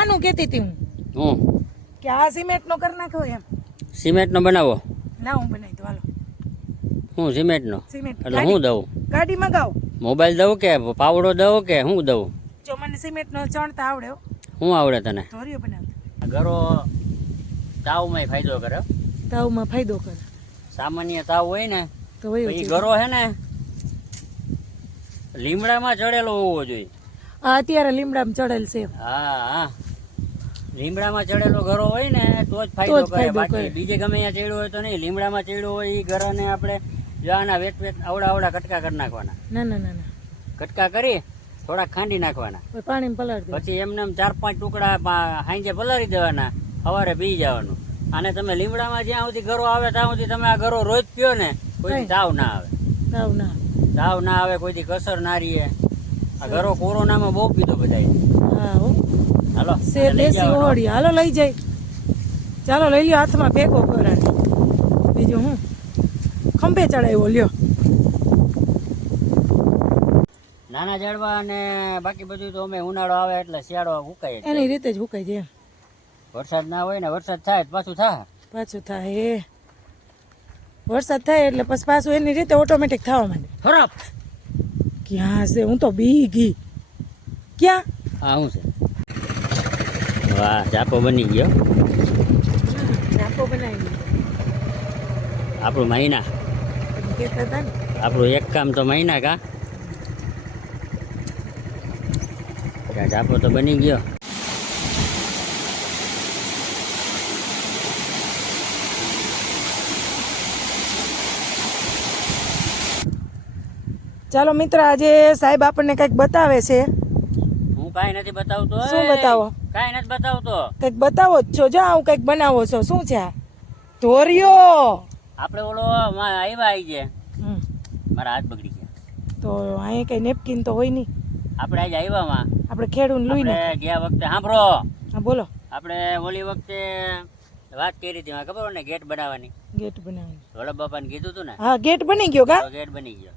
આનું કહેતી હતી હું. હું? કે આ સિમેન્ટનો કરી નાખ્યો એમ. સિમેન્ટનો બનાવો? ના હું બનાવી દઉં. હાલો. હું સિમેન્ટનો? સિમેન્ટ. એટલે હું દઉં? ગાડી મગાવો મોબાઈલ દઉં કે પાવડો દઉં કે હું દઉં? જો મને સિમેન્ટનો ચણતા આવડે હો. હું આવડે તને? ધોરીઓ બનાવતા ઘરો તાવમાં ફાયદો કરે હો. તાવમાં ફાયદો કરે. સામાન્ય તાવ હોય ને તો તો વયો ઈ. ઘરો હે ને લીમડામાં ચડેલો હોવો જોઈએ. આ અત્યારે લીમડામાં ચડેલ છે. હા હા. લીમડામાં ચડેલો ઘરો હોય ને તો જ ફાયદો કરે બાકી બીજે ગમે ત્યાં ચડ્યો હોય તો નહીં. લીમડામાં ચડ્યો હોય એ ઘરને આપણે જો આના વેત વેત આવડા આવડા કટકા કરી નાખવાના. ના ના ના કટકા કરી થોડા ખાંડી નાખવાના. પછી પલાળી પછી એમને ચાર પાંચ ટુકડા હાંજે પલાળી દેવાના સવારે પી જવાનું. અને તમે લીમડામાં જ્યાં સુધી ઘરો આવે ત્યાં સુધી તમે આ ઘરો રોજ પીઓ ને કોઈ? તાવ ના આવે. તાવ ના તાવ ના આવે કોઈ કસર ના રહીએ આ ઘરો કોરોનામાં બહુ પીધો બધાય હા હો. હાલો લઈ દેશી ઓહળી હાલો લઈ જાય ચાલો લઈ લ્યો હાથમાં ભેગો કરાય બીજું હું? ખંભે ચડાવ્યો લ્યો. નાના ઝાડવા અને બાકી બધું તો અમે ઉનાળો આવે એટલે શિયાળો ઉકાય એની રીતે જ હુકાઈ જાય વરસાદ ના હોય ને વરસાદ થાય પાછું થાય. પાછું થાય એ વરસાદ થાય એટલે પછી પાછું એની રીતે ઓટોમેટિક થવા માંડે. ખરાબ ક્યાં છે? હું તો બી ગઈ ક્યાં? હા શું છે. વાહ ચાપો બની ગયો ચાપો બનાવી આપણું મહિના આપણું એક કામ તો મહિના કા ચાપો તો બની ગયો ચાલો મિત્ર આજે સાહેબ આપણને કંઈક બતાવે છે. કાંઈ નથી બતાવતો શું બતાવો? કાંઈ નથી બતાવતો. કંઈક બતાવો જ છો જા હું કંઈક બનાવો છો શું છે ધોરિયો! આપણે ઓલો આવ્યા આવી છે મારા હાથ બગડી ગયા. તો અહીંયા કઈ નેપકિન તો હોય નહીં? આપણે આજે આવ્યા માં. આપણે ખેડૂને લઈને ગયા વખતે સાંભળો. હા બોલો. આપણે ઓલી વખતે વાત કરી હતી ખબર ને ગેટ બનાવવાની. ગેટ બનાવવાની. વડો બાપાને કીધું હતું ને? હા ગેટ બની ગયો કા? ગેટ બની ગયો.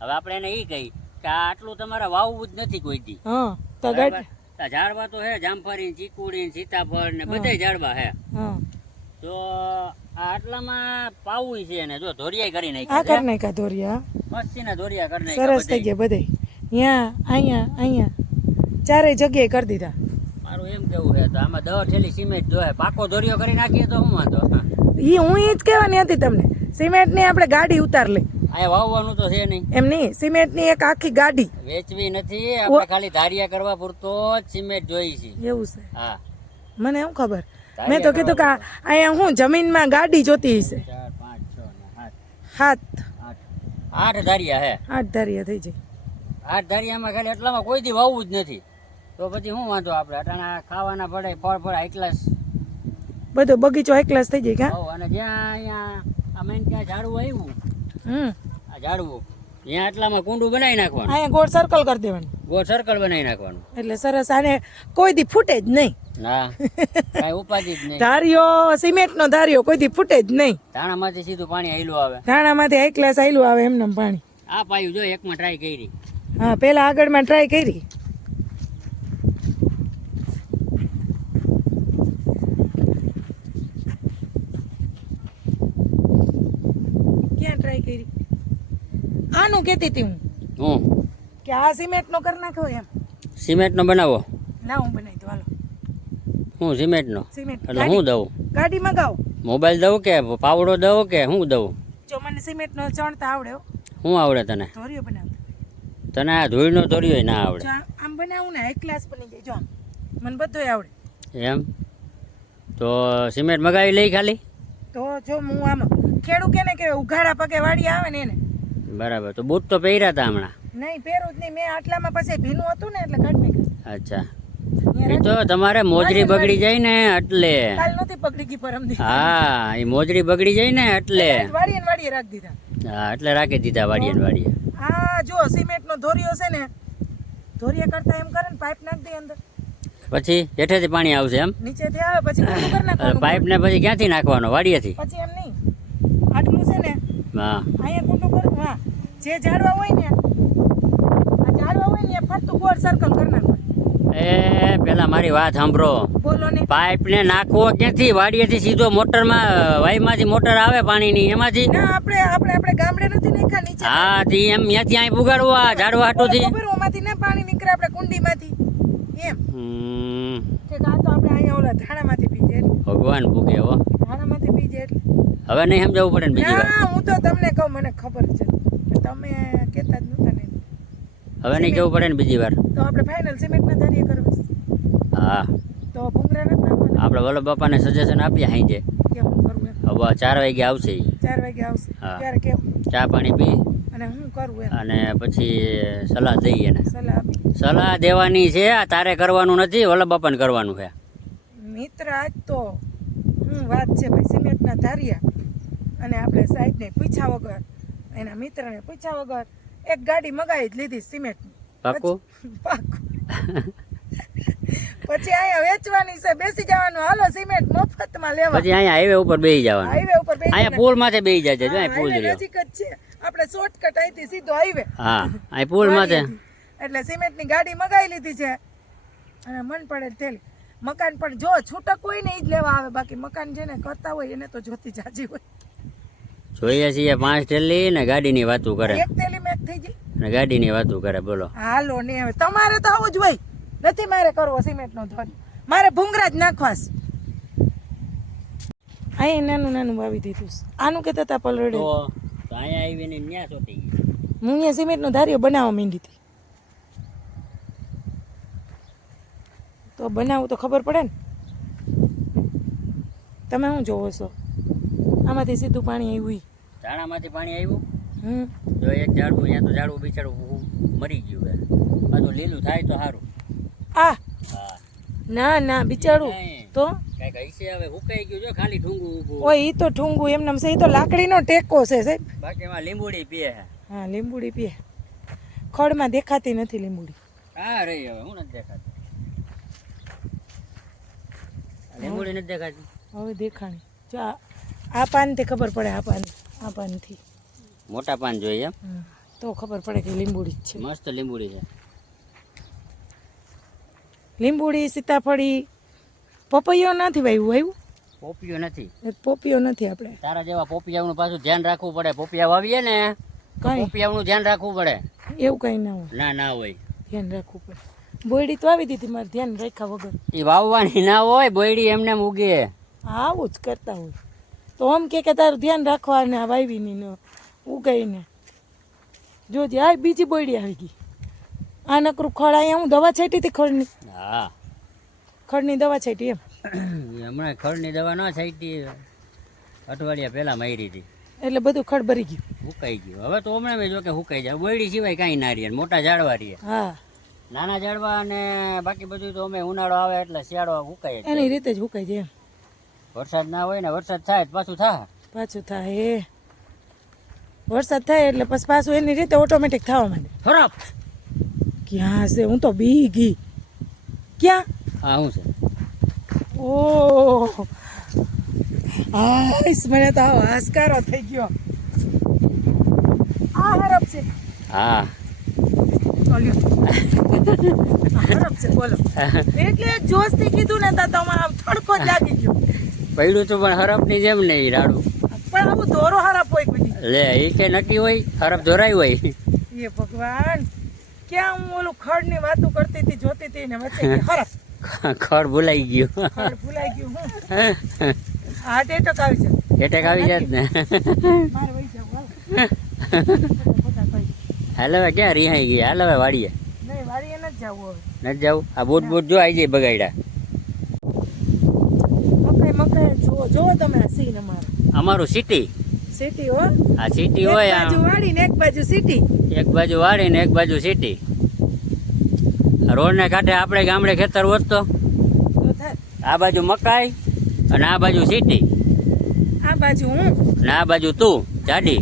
હવે આપણે એને એ કહી કે આટલું તમારે વાવવું જ નથી કોઈ દી હા તો ઝાડવા તો હે જામફળી ચીકુડી સીતાફળ ને બધા ઝાડવા હે. તો આટલામાં પાવું છે ને જો ધોરિયા કરી આ કરી નાખ્યા ધોરિયા. મસ્તી ના ધોરિયા કરી નાખ્યા સરસ થઈ. ગયા બધે અહીંયા અહીંયા અહીંયા. ચારે જગ્યાએ કરી દીધા. મારું એમ કેવું છે તો આમાં દવા ઠેલી સિમેન્ટ જોહે પાકો ધોરિયો કરી નાખીએ તો હું વાંધો. ઈ હું ઈ જ કહેવાની હતી તમને. સિમેન્ટની આપણે ગાડી ઉતાર લઈ. અહીંયા વાવવાનું તો છે નહીં. એમ નહીં સિમેન્ટની એક આખી ગાડી. વેચવી નથી આપણે ખાલી ધારિયા કરવા પૂરતો સિમેન્ટ જોઈ છે. એવું છે. હા. મને ખબર? મેં તો કીધું કે અહીંયા હું જમીનમાં ગાડી જોતી હશે. ચાર પાંચ છ ને આઠ. ધારિયા હે. આઠ ધારિયા થઈ જાય. આઠ ધારિયામાં ખાલી એટલામાં કોઈ દી વાવવું જ નથી. તો પછી શું વાંધો આપણે? અટાણા ખાવાના પડે ફળ ફળ એકલા બધો બગીચો એકલાસ થઈ જાય કા અને જ્યાં અહીંયા આ મેન ત્યાં ઝાડવું આવ્યું હમ. આ ઝાડવું ત્યાં આટલામાં કુંડું બનાવી નાખવાનું. અહીંયા ગોળ સર્કલ કરી દેવાનું. ગોળ સર્કલ બનાવી નાખવાનું. એટલે સરસ આને કોઈ દી ફૂટે જ નહીં. ના કાંઈ ઉપાધિ જ નહીં. ધારિયો સિમેન્ટનો ધાર્યો કોઈ દી ફૂટે જ નહીં. ધાણામાંથી સીધું પાણી આયલું આવે. ધાણામાંથી એક ગ્લાસ આયલું આવે એમને પાણી. આ પાયું જો એકમાં ટ્રાય કરી. હા પેલા આગળમાં ટ્રાય કરી ક્યાં ટ્રાય કરી આનું કહેતી હતી હું. હું? કે આ સિમેન્ટનો કરી નાખ્યો એમ. સિમેન્ટનો બનાવો? ના હું બનાવી દઉં. હાલો. હું સિમેન્ટ એટલે હું દઉં? ગાડી મગાવો. મોબાઈલ દઉં કે પાવડો દઉં કે હું દઉં? જો મને સિમેન્ટનો ચણતા આવડે હું. આવડે તને? ધોરિયો બનાવતા તને આ ધોરી નો ધોરિયો ના આવડે. આમ બનાવું ને એક ક્લાસ બની જાય. જો મને બધું આવડે. એમ? તો સિમેન્ટ મગાવી લઈ ખાલી? તો જો હું આમ ખેડૂ કેને કે ઉઘાડા પગે વાડી આવે ને એને. બરાબર. તો બૂટ તો પહેર્યા હતા હમણાં? નહીં પહેરું જ નહીં. મેં આટલામાં પછી ભીનું હતું ને એટલે કાઢ નાખ્યું અચ્છા. એ તો તમારે મોજરી બગડી જાય ને એટલે. કાલ નહોતી પકડી ગઈ હા એ મોજરી બગડી જાય ને એટલે. વાડીએ વાડીએ રાખી દીધા. હા એટલે રાખી દીધા વાડીએ ને વાડીએ હા જો સિમેન્ટનો ધોરિયો છે ને ધોરિયા કરતા એમ કરે ને પાઇપ નાખ દે અંદર. પછી હેઠેથી પાણી આવશે એમ? નીચેથી આવે પછી પાઇપ ને પછી ક્યાંથી નાખવાનો? વાડીએથી? પછી એમ નહીં. આટલું છે ને હા અહીંયા કુંડું કરું હા. જે ઝાડવા હોય ને આ ઝાડવા હોય ને ફરતું ગોળ સર્કલ કરી નાખવાનું એ પેલા મારી વાત સાંભળો. બોલો ને. પાઇપ ને નાખવો ક્યાંથી? વાડીએથી સીધો મોટરમાં વાઈમાંથી મોટર આવે પાણીની એમાંથી? ના આપણે આપણે આપણે ગામડે નથી નાખ્યા નીચે હા તી એમ ત્યાંથી અહીં પુગાડવો આ ઝાડવા હાટુથી. ઓમાંથી ના પાણી નીકળે આપણે કુંડીમાંથી. એમ. હમ, કે આ તો આપણે અહીંયા ઓલા ધાણામાંથી પીજે એટલે. ભગવાન ભૂગે હો. ધાણામાંથી પીજે એટલે. હવે નહીં સમજાવવું પડે ને બીજી વાર. હું તો તમને કહું મને ખબર છે. તમે કહેતા જ નહોતા ને. હવે નહીં કેવું પડે ને બીજી વાર. તો આપણે ફાઇનલ સિમેન્ટના ધારીએ કરવું હા. તો ભૂંગરા નથી નાખવાના? આપણે વલ્લભ બાપાને સજેશન આપ્યા હાઈ કે હું કરું હવે ચાર વાગે આવશે ચાર વાગે આવશે. ત્યારે કેવું? ચા પાણી પી. અને હું કરું અને પછી સલાહ દઈએ ને સલાહ સલાહ દેવાની છે આ તારે કરવાનું નથી વલ્લભ બાપાને કરવાનું છે. મિત્ર આજ તો હું વાત છે ભાઈ સિમેન્ટના ધારિયા અને આપણે સાહેબને પૂછ્યા વગર એના મિત્રને પૂછ્યા વગર એક ગાડી મગાવી જ લીધી સિમેન્ટની. પાકું પાકું પછી અહીંયા વેચવાની છે બેસી જવાનું. હાલો સિમેન્ટ મફતમાં લેવા. પછી અહીંયા હાઈવે ઉપર બેસી જવાનું. હાઈવે ઉપર બેસી અહીંયા પુલ માથે બેસી જાય જો અહીં પુલ હાઈવે નજીક જ છે. આપણે શોર્ટકટ અહીંથી સીધો હાઈવે હા અહીં પુલ માથે. એટલે સિમેન્ટની ગાડી મગાવી લીધી છે. અને મન પડે તેલ. મકાન પણ જો છૂટક હોય ને એ જ લેવા આવે. બાકી મકાન જેને કરતા હોય એને તો જોતી જાજી હોય. જોઈએ છીએ પાંચ ઠેલી ને ગાડીની વાતું કરે. એક તેલી મેક થઈ ગઈ. ને ગાડીની વાતું કરે બોલો. હાલો ને હવે તમારે તો આવું જ હોય. નથી મારે કરવો સિમેન્ટનો ધોરી મારે ભૂંગરા જ નાખવાસ. અહીં નાનું નાનું વાવી દીધું આનું કેતા હતા પલરડે. તો અહીંયા આવીને ન્યા ચોટી ગઈ. હું અહીંયા સિમેન્ટનો ધારીઓ બનાવવા માંડી હતી. તો બનાવું તો ખબર પડે ને? તમે શું જોવો છો? આમાંથી સીધું પાણી આવ્યું ઝાડામાંથી પાણી આવ્યું? હમ. જો એક ઝાડવું ત્યાં તો ઝાડવું બિચારું મરી ગયું હે પાછું લીલું થાય તો સારું. આ? હા. ના ના બિચારું. તો? કંઈક હશે હવે હુકાઈ ગયું જો ખાલી ઠુંગું ઊભું. ઓય ઈ તો ઠુંગું એમને છે ઈ તો લાકડીનો ટેકો છે સાહેબ. બાકી એમાં લીંબુડી પીએ હે હા લીંબુડી પીએ. ખડમાં દેખાતી નથી લીંબુડી. હા રહી હવે હું નથી દેખાતી. લીંબુડી નથી દેખાતી. હવે દેખાણી. જો આ પાનથી ખબર પડે આ પાન આ પાનથી. મોટા પાન જોઈએ એમ? તો ખબર પડે કે લીંબુડી જ છે. મસ્ત લીંબુડી છે. લીંબુડી સીતાફળી પપૈયો નથી વાવ્યું વાવ્યું પોપિયો નથી. પોપિયો નથી આપણે. તારા જેવા પોપિયાનું પાછું ધ્યાન રાખવું પડે. પોપિયા વાવીએ ને કાંઈ? પોપિયાનું ધ્યાન રાખવું પડે. એવું કંઈ ના હોય. ના ના હોય. ધ્યાન રાખવું પડે. બોયડી તો આવી દીધી મારે ધ્યાન રાખ્યા વગર. એ વાવવાની ના હોય બોયડી એમને એમ ઉગે આવું જ કરતા હોય. તો આમ કે કે તારું ધ્યાન રાખવાને આ વાવીની ને ઉગાઈને. જોજે આ બીજી બોયડી આવી ગઈ. આ નકરું ખડ અહીંયા હું દવા છાંટી હતી ખડની હા. ખડની દવા છાંટી એમ? હમણાં ખડની દવા ન છાંટી અઠવાડિયા પહેલા મારી હતી. એટલે બધું ખડ ભરી ગયું. હુકાઈ ગયું. હવે તો હમણાં જો કે હુકાઈ જાય. બોયડી સિવાય કાંઈ ના રહીએ મોટા ઝાડવા રહીએ હા. નાના ઝાડવા અને બાકી બધું તો અમે ઉનાળો આવે એટલે શિયાળો હુકાય એની રીતે જ હુકાઈ જાય વરસાદ ના હોય ને વરસાદ થાય તો પાછું થાય. પાછું થાય એ વરસાદ થાય એટલે પછી પાછું એની રીતે ઓટોમેટિક થવા માંડે. ખરાબ ક્યાં છે? હું તો બી ગઈ ક્યાં? હા શું છે. ઓ હાઈસ મને તો હાસકારો થઈ ગયો. આ હરફ છે. હા. હરફ છે બોલો. એટલે જોશથી કીધું ને તો તમારે આમ થડકો જ લાગી ગયો. પડ્યું તો પણ હરફની જેમ ને ઈ રાડું. પણ આવું દોરો હરફ હોય બધી લે એ કે નક્કી હોય હરફ ધોરાય હોય. એ ભગવાન ક્યાં હું ઓલું ખડની વાતો કરતી હતી જોતી હતી ને વચ્ચે હરફ. ખડ ભૂલાઈ ગયું. ખડ ભૂલાઈ ગયું હા. હાર્ટ એટેક આવી જાય એટેક આવી જાત ને. હાલ. હવે ક્યાં રિહાઈ ગયા? હાલ હવે વાડીએ. નહીં વાડીએ નથી જવું હવે. નથી જવું? આ બૂટ બૂટ જો આવી જાય બગાડ્યા મકાઈ મકાઈ જુઓ જુઓ તમે આ સીન અમારો. અમારું સિટી સિટી હો. આ સિટી એક હોય બાજુ આમ વાડી ને એક બાજુ સિટી એક બાજુ વાડી ને એક બાજુ સિટી રોડ ને કાંઠે આપણે ગામડે ખેતર હોત તો તો થાય. આ બાજુ મકાઈ અને આ બાજુ સિટી આ બાજુ હું? ને આ બાજુ તું જાડી.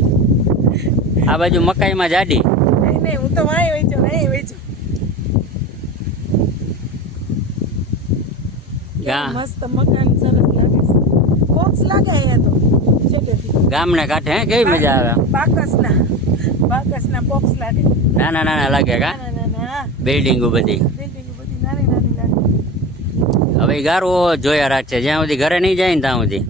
આ બાજુ મકાઈમાં જાડી. નહીં નહીં હું તો વાય અહીં વહી જાઉં મસ્ત મકાન સરસ. બોક્સ લાગે અહીંયા તો? છેટેથી ગામને કાંઠે હે? કેવી મજા આવે? બાકસના. બાકસના બોક્સ લાગે. ના ના લાગે કા? ના ના ના બિલ્ડિંગો બધી. બિલ્ડિંગ બધી નાની નાની હવે ગારો જોયા રાખશે જ્યાં સુધી ઘરે નહીં જાય ને ત્યાં સુધી.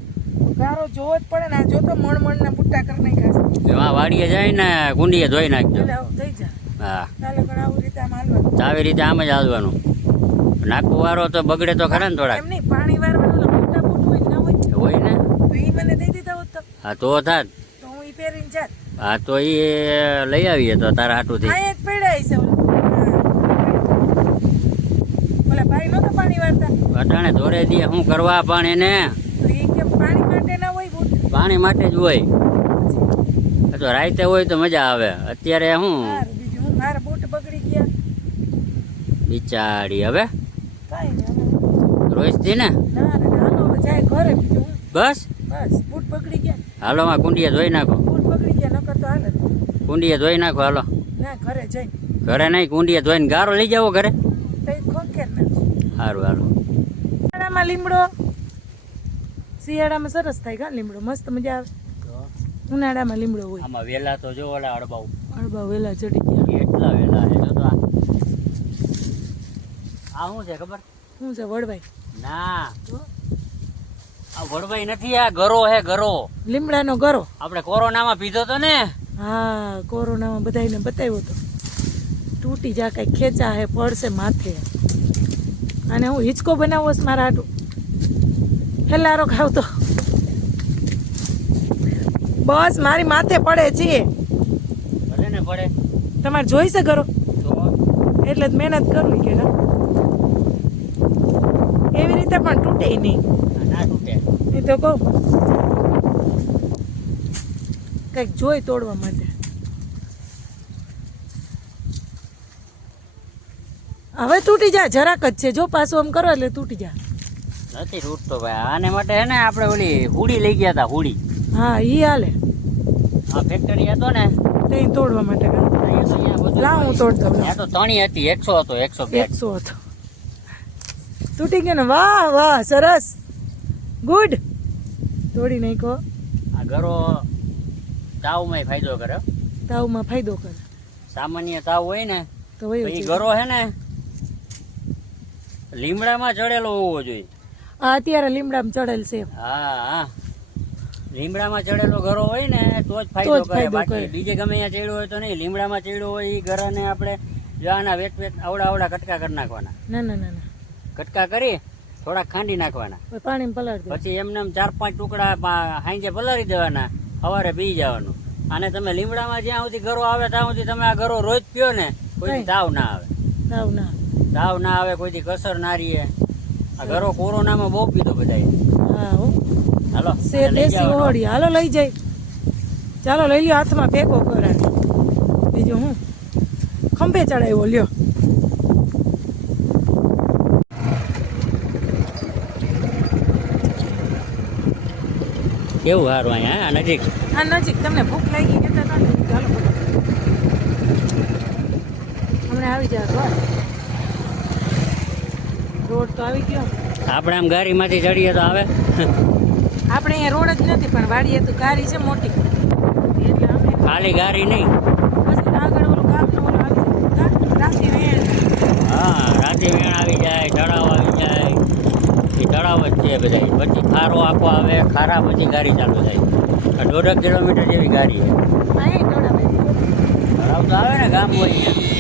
ગારો જોવો જ પડે ને. જો તો મણ મણ ના બુટ્ટા કરી નાખ્યા એમાં વાડીએ જાય ને કુંડીએ ધોઈ નાખજો. થઈ જાય. હા. ચાલો પણ આવું રીતે આમ હાલવાનું. આવી રીતે આમ જ હાલવાનું. નાખવું વારો તો બગડે તો ખરા ને થોડા એમ નહીં પાણી વારવાનું ઓલા મોટા બૂટ હોય ને ના હોય હોય ને તો ઈ મને દઈ દીધા હોત તો. હા તો થાત. તો હું ઈ પહેરીને જાત. હા તો એ લઈ આવીએ તો તારા હાટુથી. હા એક પડ્યા હશે ઓલા. ભાઈ નહોતા પાણી વાળતા? અટાણે ધોરે દે શું કરવા પણ એને? ઈ પાણી માટે ના હોય બૂટ પાણી માટે જ હોય. તો રાતે હોય તો મજા આવે. અત્યારે હું? બીજું મારા બૂટ બગડી ગયા. બિચારી હવે? કઈ રોજથી ને ના બસ બસ બૂટ બગડી ગયા હાલો માં કુંડીએ ધોઈ નાખો. કુંડીએ ધોઈ નાખો હાલો. ના ઘરે નહીં કુંડીએ ધોઈને ગારો લઈ જાવો ઘરે. સારું હાલો શિયાળામાં લીમડો. શિયાળામાં સરસ થાય કા લીમડો. મસ્ત મજા આવે. ઉનાળામાં લીમડો હોય. આમાં વેલા તો જો ઓલા અડબાવ અડબાઉ વેલા ચડી ગયા. એટલા વેલા છે જો તો આ. આ શું છે ખબર? શું છે વડવાઈ ના. વડવાઈ નથી આ ગરો હે ગરો. લીમડાનો ગરો? આપણે કોરોનામાં પીધો તો ને? હા કોરોનામાં બધાને બતાવ્યો તો. તૂટી જા કઈ ખેંચા હે પડશે માથે. અને હું હિંચકો બનાવો છું મારા આટું હેલારો ખાવ તો બસ મારી માથે પડે છે. ભલે ને પડે. તમારે જોઈશે તો? એટલે જ મહેનત કરવી કે એવી રીતે પણ તૂટે નહીં. ના તૂટે. એ તો કહું. કંઈક જોઈ તોડવા માટે. હવે તૂટી જાય જરાક જ છે. જો પાછું આમ કરો એટલે તૂટી જાય નથી તૂટતો ભાઈ. આને માટે હે ને આપણે ઓલી હુડી લઈ ગયા હતા હુડી. હા ઈ હાલે. આ ફેક્ટરી હતો ને. તે તોડવા માટે લાવ હું તોડતો. તો તણી હતી એકસો હતો એકસો એકસો હતો. તૂટી ગયો ને? વાહ વાહ સરસ. ગુડ તોડી નાખો આ ગરો તાવમાં ફાયદો કરે. તાવમાં ફાયદો કરે. સામાન્ય તાવ હોય ને તો એ ગરો હે ને લીમડામાં ચડેલો હોવો જોઈએ. આ અત્યારે લીમડામાં ચડેલ છે. હા હા. લીમડામાં ચડેલો ગરો હોય ને તો જ ફાયદો કરે. બાકી બીજે ગમે અહીંયા ચડ્યો હોય તો નહીં. લીમડામાં ચડ્યો હોય એ ગરાને આપણે જો આના વેત વેત આવડા આવડા કટકા કરી નાખવાના. ના ના ના. કટકા કરી થોડાક ખાંડી નાખવાના. પાણી પલાળી પછી એમને એમ ચાર પાંચ ટુકડા પા- હાંજે પલાળી દેવાના સવારે પી જવાનું. અને તમે લીમડામાં જ્યાં સુધી ઘરો આવે ત્યાં સુધી તમે આ ઘરો રોજ પીઓ ને કોઈ તાવ ના આવે. તાવ ના તાવ ના આવે કોઈ કસર ના રહીએ આ ઘરો કોરોનામાં બહુ પીધો બધા હા હાલો દેશી જાઓ. હાલો લઈ જાય ચાલો લઈ લ્યો હાથમાં ફેંકો કરે બીજું હું? ખંભે ચડાવ્યો લ્યો. કેવું સારું અહીંયા? હા, નજીક? આ નજીક. તમને ભૂખ લાગી ગઈ ચાલો હમણાં આવી ઘર રોડ તો આવી ગયો. આપણે આમ ગાડીમાંથી ચડીએ તો આવે? આપણે અહીંયા રોડ જ નથી પણ વાડીએ તો ગાડી છે મોટી. એટલે અમે ખાલી ગાડી નહીં. પછી આગળ ઓલું ગામ ઓલું આવી જાય? રાતે વેણ હા રાતે વેણ આવી જાય તળાવ આવી જાય. એ તળાવ જ છે બધા પછી ખારો આખો આવે ખારા પછી ગાડી ચાલુ થાય. આ દોઢક કિલોમીટર જેવી ગાડી છે. તળાવ. તો આવે ને ગામ હોય